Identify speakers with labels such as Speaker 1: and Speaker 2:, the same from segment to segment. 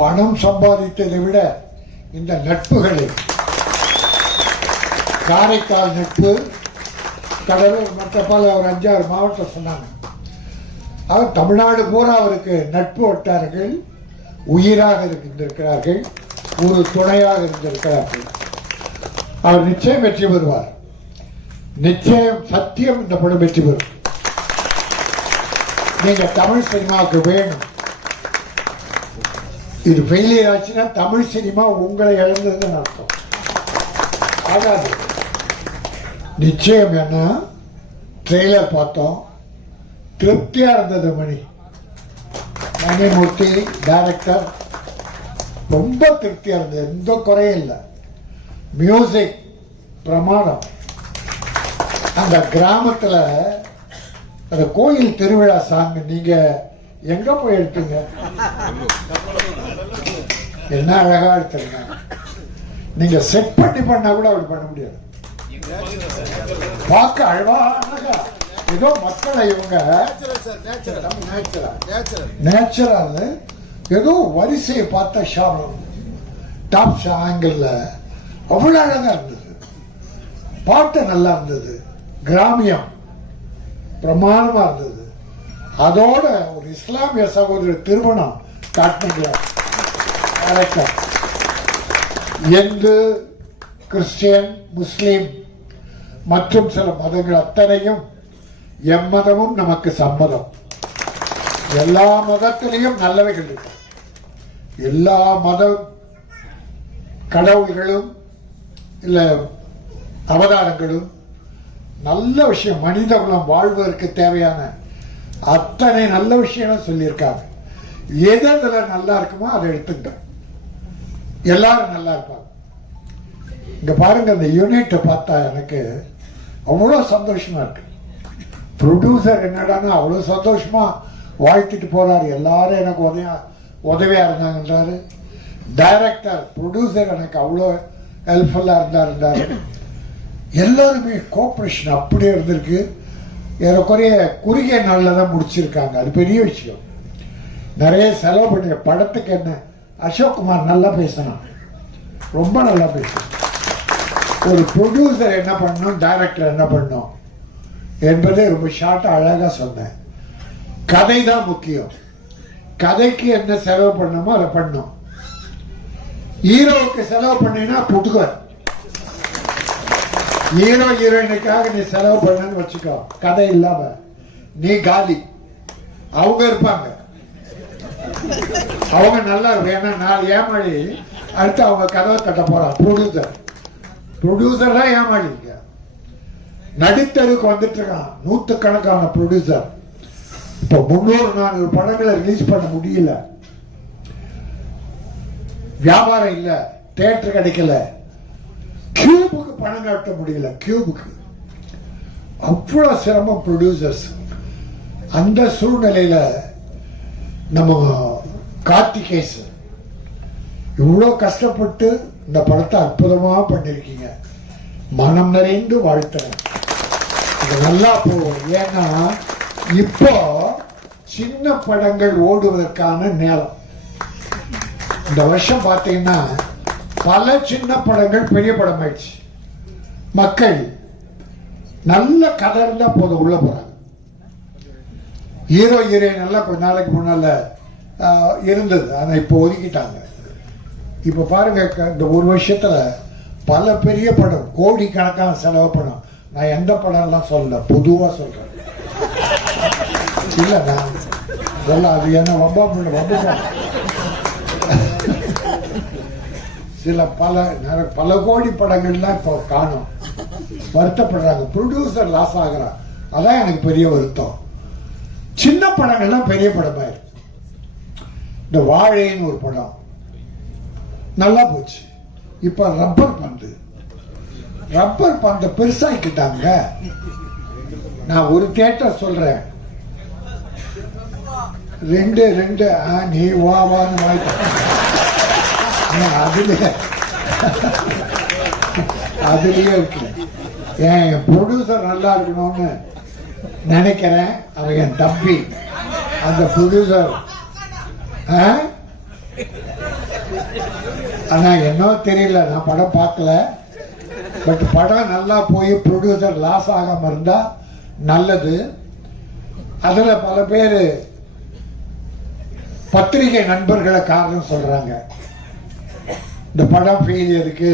Speaker 1: பணம் சம்பாதித்ததை விட இந்த நட்புகளை காரைக்கால் நட்பு கடலூர் மற்ற பல ஒரு அஞ்சாறு மாவட்டம் சொன்னாங்க. அவர் தமிழ்நாடு பூரா அவருக்கு நட்பு வட்டார்கள் உயிராக இருந்திருக்கிறார்கள் ஒரு துணையாக இருந்திருக்கிறார்கள். அவர் நிச்சயம் வெற்றி பெறுவார். நிச்சயம் சத்தியம் இந்த படம் வெற்றி பெறும். நீங்க தமிழ் சினிமாவுக்கு வேணும். இது ஃபெயிலியர் ஆச்சுன்னா தமிழ் சினிமா உங்களை இழந்ததுன்னு அர்த்தம். ஆகாது. நிச்சயம் என்ன? ட்ரெய்லர் பார்த்தோம். திருப்தியா இருந்தது மணி. மணிமூர்த்தி டைரக்டர் ரொம்ப திருப்தியா இருந்தது. எந்த குறையும் இல்லை. மியூசிக் பிரமாணம். அந்த கிராமத்துல அந்த கோயில் திருவிழா சாங் நீங்க எங்க போய் எடுத்தீங்க என்ன அழகா எடுத்துருங்க. நீங்க செட் பண்ணி பண்ணா கூட அப்படி பண்ண முடியாது. பார்க்க அழகா. அழகா ஏதோ மக்களை இவங்க நேச்சுரல் ஏதோ வரிசையை பார்த்த ஷாபம் டாப் ஆங்கிள் அவ்வளவு அழகா இருந்தது. பாட்டு நல்லா இருந்தது. கிராமியம். பிரமாணமா இருந்தது. அதோட ஒரு இஸ்லாமிய சகோதரர் திருமணம் காட்டினீங்க கரெக்டா இந்து கிறிஸ்டியன் முஸ்லீம் மற்றும் சில மதங்கள் அத்தனையும் எம்மதமும் நமக்கு சம்மதம். எல்லா மதத்திலையும் நல்லவைகள் இருக்கு. எல்லா மத கடவுள்களும் இல்லை அவதாரங்களும் நல்ல விஷயம். மனிதகுலம் வாழ்வதற்கு தேவையான அத்தனை நல்ல விஷயங்களும் சொல்லியிருக்காங்க. எது அதுல நல்லா இருக்குமோ அதை எடுத்துக்கிட்டேன். எல்லாரும் நல்லா இருப்பாங்க. இங்க பாருங்க அந்த யூனிட்டை பார்த்தா எனக்கு அவ்வளோ சந்தோஷமா இருக்கு. ப்ரொடியூசர் என்னடான்னு அவ்வளோ சந்தோஷமா வாழ்த்துட்டு போறாரு. எல்லாரும் எனக்கு உதவியா உதவியா இருந்தாங்கன்றாரு. டைரக்டர் ப்ரொடியூசர் எனக்கு அவ்வளோ ஹெல்ப்ஃபுல்லா இருந்தாருன்றாரு. எல்லாருமே கோஆப்ரேஷன் அப்படியே இருந்திருக்கு. ஏறக்குறைய குறுகிய நாளில் தான் முடிச்சிருக்காங்க. அது பெரிய விஷயம். நிறைய செலவு பண்ணி படத்துக்கு என்ன? அசோக் குமார் நல்லா பேசினான் ரொம்ப நல்லா பேசினான் ஒரு ப்ரொடியூசர் என்ன பண்ணணும்? டைரக்டர் என்ன பண்ணும் என்பதை ரொம்ப ஷார்ட்டாக அழகாக சொன்னேன். கதை தான் முக்கியம். கதைக்கு என்ன செலவு பண்ணணுமோ அதை பண்ணும் ஹீரோவுக்கு செலவு பண்ணினா புட்டுக்குவர் ஹீரோ ஹீரோயினுக்காக நீ செலவு பண்ணன்னு வச்சுக்கோ. கதை இல்லாம. நீ காலி. அவங்க இருப்பாங்க. அவங்க நல்லா இருக்கும் ஏன்னா நாலு ஏமாளி. அடுத்து அவங்க கதவை தட்ட போறான். ப்ரொடியூசர் ப்ரொடியூசர் தான் ஏமாளிங்க நடித்தருக்கு வந்துட்டு இருக்கான். நூத்துக்கணக்கான ப்ரொடியூசர் இப்ப முன்னூறு நானூறு படங்களை ரிலீஸ் பண்ண முடியல. வியாபாரம் இல்ல. தேட்டர் கிடைக்கல. கியூபுக்கு பணம் கட்ட முடியல கியூபுக்கு அவ்வளோ சிரமம் ப்ரொடியூசர்ஸ் அந்த சூழ்நிலையில் நம்ம கார்த்திகேஸ் இவ்வளோ கஷ்டப்பட்டு இந்த படத்தை அற்புதமாக பண்ணியிருக்கீங்க மனம் நிறைந்து வாழ்த்துறேன் இது நல்லா போகும். ஏன்னா இப்போ சின்ன படங்கள் ஓடுவதற்கான நேரம். இந்த வருஷம் பார்த்தீங்கன்னா பல சின்ன படங்கள் பெரிய படம் ஆயிடுச்சு. மக்கள் நல்ல கதை இருந்தா போதும் உள்ள போறாங்க. ஹீரோ ஹீரோயின் எல்லாம் கொஞ்ச நாளைக்கு முன்னால இருந்தது. ஆனா இப்போ ஒதுக்கிட்டாங்க. இப்ப பாருங்க இந்த ஒரு வருஷத்துல பல பெரிய படம் கோடி கணக்கான செலவு படம். நான் எந்த படம் எல்லாம் சொல்லல பொதுவா சொல்றேன். இல்ல நான் சொல்ல அது என்ன வம்பா பண்ண வம்பா சில பல பல கோடி படங்கள்லாம் இப்போ காணும். வருத்தப்படுறாங்க. ப்ரொடியூசர் லாஸ் ஆகுறான் அதான் எனக்கு பெரிய வருத்தம். சின்ன படங்கள்லாம் பெரிய படமாயிருக்கு இந்த வாழைன்னு ஒரு படம். நல்லா போச்சு. இப்ப ரப்பர் பந்து. ரப்பர் பந்தை பெருசாக்கிட்டாங்க. நான் ஒரு தேட்டர் சொல்றேன். ரெண்டு ரெண்டு நீ வா வான்னு வாய்ப்பு அதுலயே அதுலயே இருக்கு. ஏன் ப்ரொடியூசர் நல்லா இருக்கணும்னு நினைக்கிறேன். அவன் என் தம்பி. அந்த ப்ரொடியூசர் ஆனால் என்னோ தெரியல நான் படம் பார்க்கல. பட் படம் நல்லா போய் ப்ரொடியூசர் லாஸ் ஆகாமல் இருந்தா நல்லது. அதில் பல பேர் பத்திரிகை நண்பர்களை காரணம் சொல்கிறாங்க இந்த படம் ஃபெயிலியருக்கு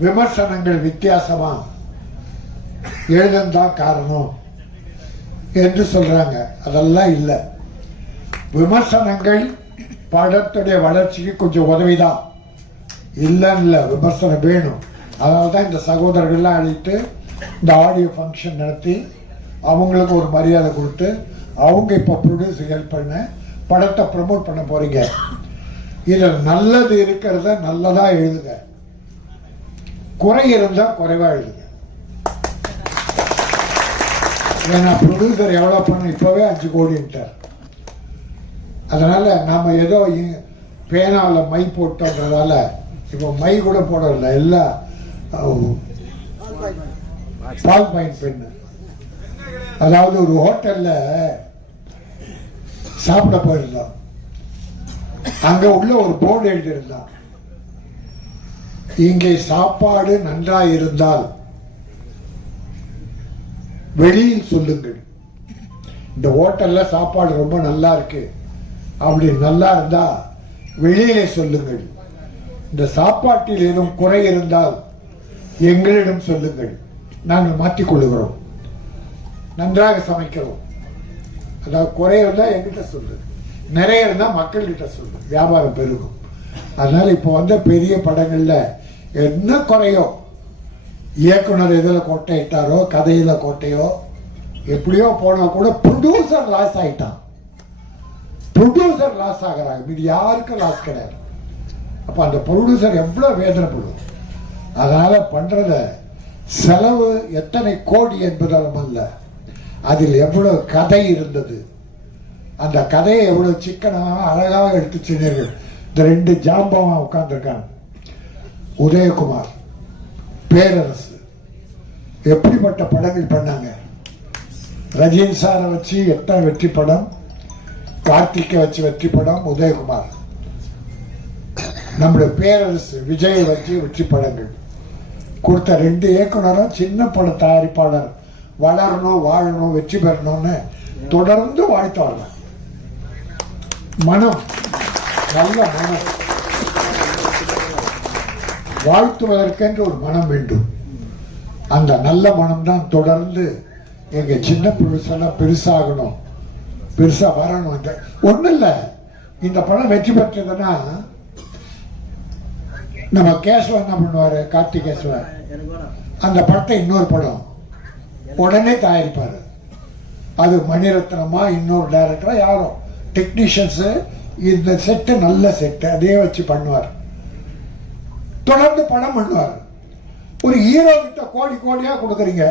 Speaker 1: விமர்சனங்கள் வித்தியாசமா எழுதந்தான் காரணம் என்று சொல்றாங்க. அதெல்லாம் இல்லை. விமர்சனங்கள் படத்துடைய வளர்ச்சிக்கு கொஞ்சம் உதவிதான். இல்லைன்னு இல்லை விமர்சனம் வேணும். அதனால தான் இந்த சகோதரர்கள்லாம் அழைத்து இந்த ஆடியோ ஃபங்க்ஷன் நடத்தி அவங்களுக்கு ஒரு மரியாதை கொடுத்து அவங்க இப்போ ப்ரொடியூஸ் ஹெல்ப் பண்ண படத்தை ப்ரமோட் பண்ண போறீங்க. இதில் நல்லது இருக்கிறத நல்லதா எழுதுங்க. குறை இருந்தா குறைவா எழுதுங்க. ஏன்னா ப்ரொடியூசர் எவ்வளோ பண்ண இப்போவே அஞ்சு கோடின்ட்டார் அதனால நாம ஏதோ பேனாவில் மை போட்டோன்றதால இப்போ மை கூட போடல எல்லாம் பால் பாயிண்ட் பெண்ணு அதாவது ஒரு ஹோட்டல்ல சாப்பிட போயிருந்தோம். அங்க உள்ள ஒரு போர்டு எழுதியிருந்தான். இங்கே சாப்பாடு நன்றாக இருந்தால் வெளியில் சொல்லுங்கள். இந்த ஹோட்டல்ல சாப்பாடு ரொம்ப நல்லா இருக்கு. அப்படி நல்லா இருந்தா வெளியிலே சொல்லுங்கள். இந்த சாப்பாட்டில் ஏதும் குறை இருந்தால் எங்களிடம் சொல்லுங்கள். நாங்கள் மாற்றிக் கொள்ளுகிறோம் நன்றாக சமைக்கிறோம். அதாவது குறை இருந்தால் எங்கிட்ட சொல்லுங்கள். நிறைய இருந்தால் மக்கள்கிட்ட சொல்லு. வியாபாரம் பெருகும். அதனால இப்போ வந்த பெரிய படங்கள்ல என்ன குறையோ? இயக்குனர் இதில் கோட்டையிட்டாரோ கதையில கோட்டையோ எப்படியோ போனா கூட ப்ரொடியூசர் லாஸ் ஆகிட்டான் ப்ரொடியூசர் லாஸ் ஆகுறாங்க. இது யாருக்கும் லாஸ் கிடையாது. அப்போ அந்த ப்ரொடியூசர் எவ்வளோ வேதனைப்படும் அதனால பண்றத செலவு எத்தனை கோடி என்பதாலும் அல்ல அதில் எவ்வளவு கதை இருந்தது? அந்த கதையை எவ்வளவு சிக்கனமாக அழகாக எடுத்து செஞ்சீர்கள். இந்த ரெண்டு ஜாம்பவா உட்கார்ந்துருக்காங்க. உதயகுமார் பேரரசு. எப்படிப்பட்ட படங்கள் பண்ணாங்க? ரஜினி சாரை வச்சு எத்தனை வெற்றி படம்? கார்த்திகை வச்சு வெற்றி படம் உதயகுமார். நம்முடைய பேரரசு விஜய் வச்சு வெற்றி படங்கள். கொடுத்த ரெண்டு இயக்குனரும் சின்ன பட தயாரிப்பாளர். வளரணும் வாழணும் வெற்றி பெறணும்னு தொடர்ந்து வாழ்த்து வரலாம் மனம். நல்ல மனம். வாழ்த்துவதற்கென்று ஒரு மனம் வேண்டும். அந்த நல்ல மனம் தான் தொடர்ந்து எங்க சின்ன புதுசெல்லாம் பெருசாகணும். பெருசா வரணும் இந்த ஒன்றும் இல்ல இந்த படம் வெற்றி பெற்றதுன்னா நம்ம கேசவன் என்ன பண்ணுவாரு? கார்த்திக் கேசவன் அந்த படத்தை இன்னொரு படம். உடனே தயாரிப்பாரு. அது மணிரத்னமா இன்னொரு டைரக்டரா யாரும் டெக்னீஷியன்ஸு இந்த செட்டு நல்ல செட்டு அதே வச்சு பண்ணுவார். தொடர்ந்து படம் பண்ணுவார். ஒரு ஹீரோ கிட்ட கோடி கோடியாக கொடுக்குறீங்க.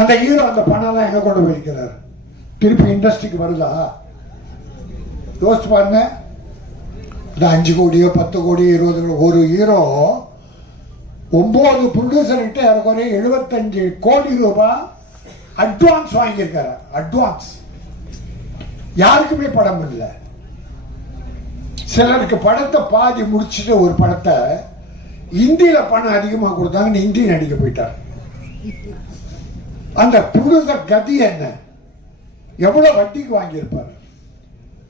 Speaker 1: அந்த ஹீரோ அந்த பணம்லாம் எங்க கொண்டு போயிருக்கிறார்? திருப்பி இண்டஸ்ட்ரிக்கு வருதா? யோசிச்சு பாருங்க. இந்த அஞ்சு கோடியோ பத்து கோடியோ இருபது கோடி ஒரு ஹீரோ ஒன்பது ப்ரொடியூசர் கிட்ட ஏறக்குறைய எழுபத்தஞ்சு கோடி ரூபாய் அட்வான்ஸ் வாங்கியிருக்காரு. அட்வான்ஸ் யாருக்குமே படம் இல்லை. சிலருக்கு படத்தை பாதி முடிச்சுட்டு ஒரு படத்தை இந்தியில பணம் அதிகமாக கொடுத்தாங்கன்னு இந்தி நடிக்க போயிட்டார். அந்த புழுத கதி என்ன? எவ்வளவு வட்டிக்கு வாங்கியிருப்பார்?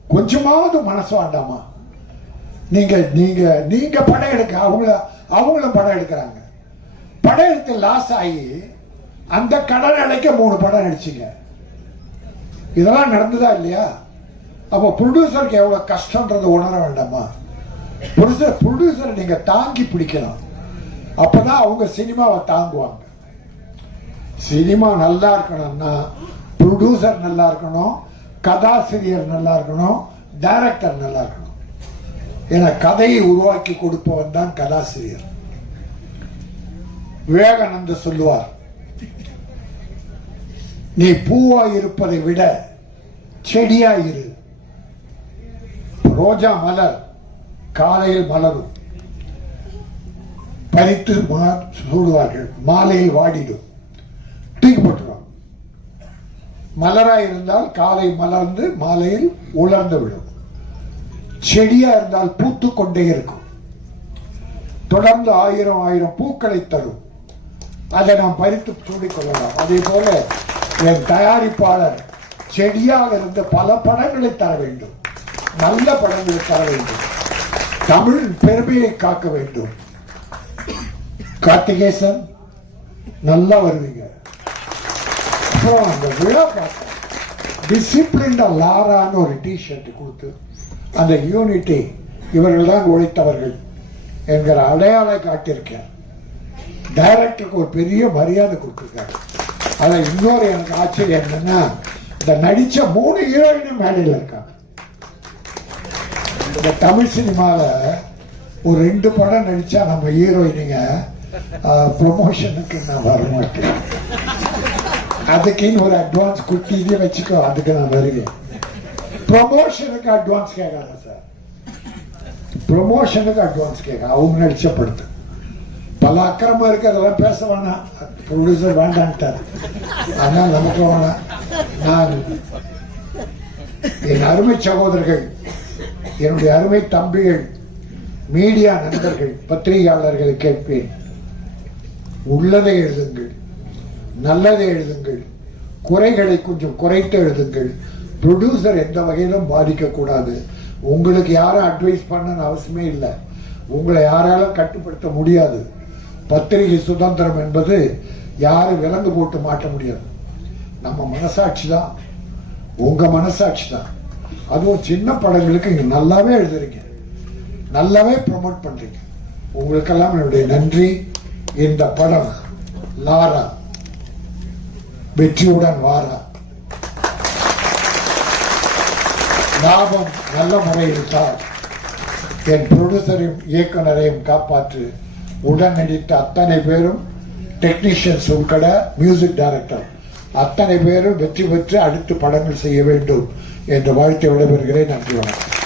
Speaker 1: கொஞ்சமாவது மனசு வேண்டாமா? நீங்க நீங்க நீங்க படம் எடுக்க அவங்கள அவங்களும் படம் எடுக்கிறாங்க. படம் எடுத்து லாஸ் ஆகி அந்த கடன் அடைக்க மூணு படம் நடிச்சீங்க. இதெல்லாம் நடந்ததா இல்லையா? அப்போ ப்ரொடியூசருக்கு எவ்வளவு கஷ்டம்ன்றதை உணர வேண்டாமா? ப்ரொடியூசர் ப்ரொடியூசரை நீங்க தாங்கி பிடிக்கலாம் அப்பதான் அவங்க சினிமாவை தாங்குவாங்க. சினிமா நல்லா இருக்கணும்னா ப்ரொடியூசர் நல்லா இருக்கணும் கதாசிரியர் நல்லா இருக்கணும் டைரக்டர் நல்லா இருக்கணும். ஏன்னா கதையை உருவாக்கி கொடுப்பவன் தான் கதாசிரியர். விவேகானந்த சொல்லுவார் நீ பூவா இருப்பதை விட செடியா இரு. ரோஜா மலர் காலையில் மலரும். பறித்து மா- சூடுவார்கள். மாலையில் வாடிடும். தூக்கி போட்டுருவாங்க மலரா இருந்தால் காலை மலர்ந்து மாலையில் உலர்ந்து விடும். செடியா இருந்தால் பூத்து கொண்டே இருக்கும். தொடர்ந்து ஆயிரம் ஆயிரம் பூக்களை தரும். அதை நாம் பறித்து சூடிக் கொள்ளலாம். அதே போல என் தயாரிப்பாளர் செடியாக இருந்து பல படங்களை தர வேண்டும். நல்ல படங்களை தர வேண்டும். தமிழ் பெருமையை காக்க வேண்டும். கார்த்திகேசன் நல்லா வருவீங்க. அப்புறம் அந்த விழா பார்த்தேன் டிசிப்ளின்ட லாரான்னு ஒரு டிஷர்ட் கொடுத்து அந்த யூனிட்டி இவர்கள் தான் உழைத்தவர்கள் என்கிற அடையாளம் காட்டியிருக்கேன் டைரக்டருக்கு ஒரு பெரிய மரியாதை கொடுத்துருக்காரு. அதை இன்னொரு எனக்கு ஆச்சரியம் என்னன்னா இந்த நடித்த மூணு ஹீரோயினும் மேடையில் இருக்காங்க. இந்த தமிழ் சினிமாவில் ஒரு ரெண்டு படம் நடித்தா நம்ம ஹீரோயினுங்க ப்ரொமோஷனுக்கு நான் வர மாட்டேன் அதுக்குன்னு ஒரு அட்வான்ஸ் குட்டி இதே வச்சுக்கோ அதுக்கு நான் வருவேன். ப்ரொமோஷனுக்கு அட்வான்ஸ் கேட்காங்க சார் ப்ரொமோஷனுக்கு அட்வான்ஸ் கேட்க அவங்க நடிச்ச படத்து பல அக்கிரமம் இருக்கு அதெல்லாம் பேச வேணாம். ப்ரொடியூசர் வேண்டான்ட்டார். ஆனால் நமக்கு வேணாம். நான் என் அருமை சகோதரர்கள் என்னுடைய அருமை தம்பிகள் மீடியா நண்பர்கள் பத்திரிகையாளர்களை கேட்பேன். உள்ளதை எழுதுங்கள் நல்லதை எழுதுங்கள் குறைகளை கொஞ்சம் குறைத்து எழுதுங்கள். ப்ரொடியூசர் எந்த வகையிலும் பாதிக்கக்கூடாது. உங்களுக்கு யாரும் அட்வைஸ் பண்ணணும்னு அவசியமே இல்லை. உங்களை யாராலும் கட்டுப்படுத்த முடியாது. பத்திரிகை சுதந்திரம் என்பது யாரும் விலங்கு போட்டு மாட்ட முடியாது. நம்ம மனசாட்சி தான். உங்க மனசாட்சி தான். அதுவும் சின்ன படங்களுக்கு இங்க நல்லாவே எழுதுறீங்க. நல்லாவே ப்ரமோட் பண்றீங்க. உங்களுக்கெல்லாம் என்னுடைய நன்றி. இந்த படம் லாரா. வெற்றியுடன் வாரா. லாபம் நல்ல முறையில் தான். என் ப்ரொடியூசரையும் இயக்குனரையும் காப்பாற்று. உடனடித்த அத்தனை பேரும் டெக்னீஷியன்ஸ் உட்பட மியூசிக் டைரக்டர் அத்தனை பேரும் வெற்றி பெற்று அடுத்து படங்கள் செய்ய வேண்டும் என்று வாழ்த்து விடைபெறுகிறேன். நன்றி வணக்கம்.